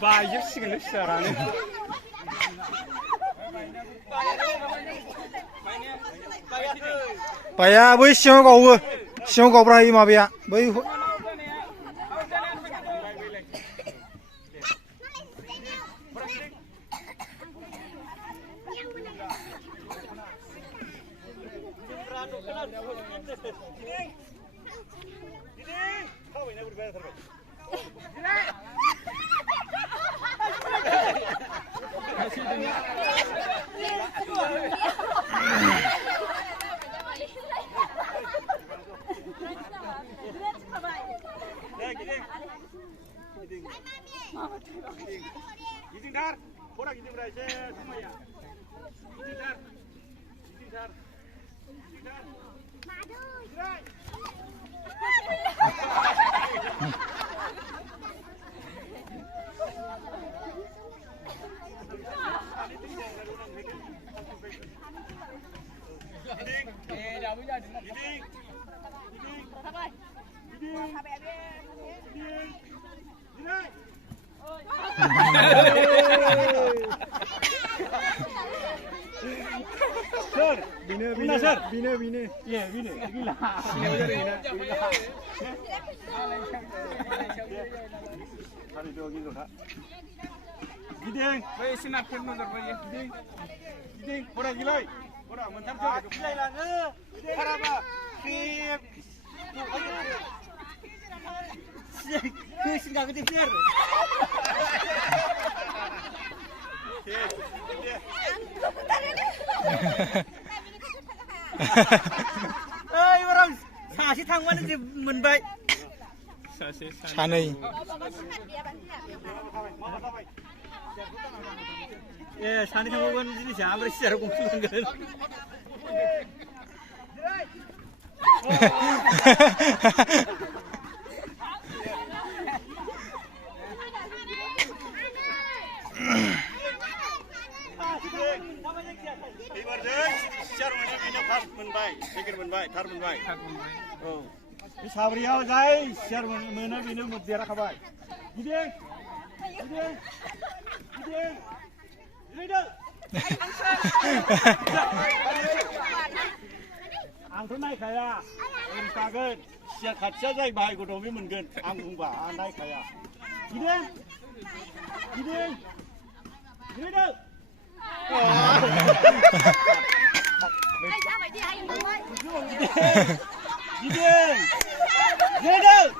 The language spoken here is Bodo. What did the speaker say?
Vay yapışık işler Baya bu işi yok oğlu. Şimdi kobrayım abi ya. Bu Gidinger, orang gidinger aja, semuanya. Gidinger, gidinger, gidinger. Sir, bina sir, bina. Iya, bina. Gila. Hari dua gitu kak. Gideng, bayi sinap kan nonton bayi. Gideng, orang gila. Orang mentang tuh. Gila lah, Karapa? Sip. Sih nggak gede biar. Ơi orang xả xí thằng quan thì mình vậy. Xả này. Eh, xả này thằng quan thì xả beri xả cũng sudah kan. Second menbaik, third menbaik. Oh, ini sabriau guys, share mana minum mutiara kabai. Gideng, leader. Ang tu naik kaya, ini kaget. Share kaca jai baik kodoh mi mungkin. Ang umba, ang naik kaya. Gideng, leader. Gideng, leader.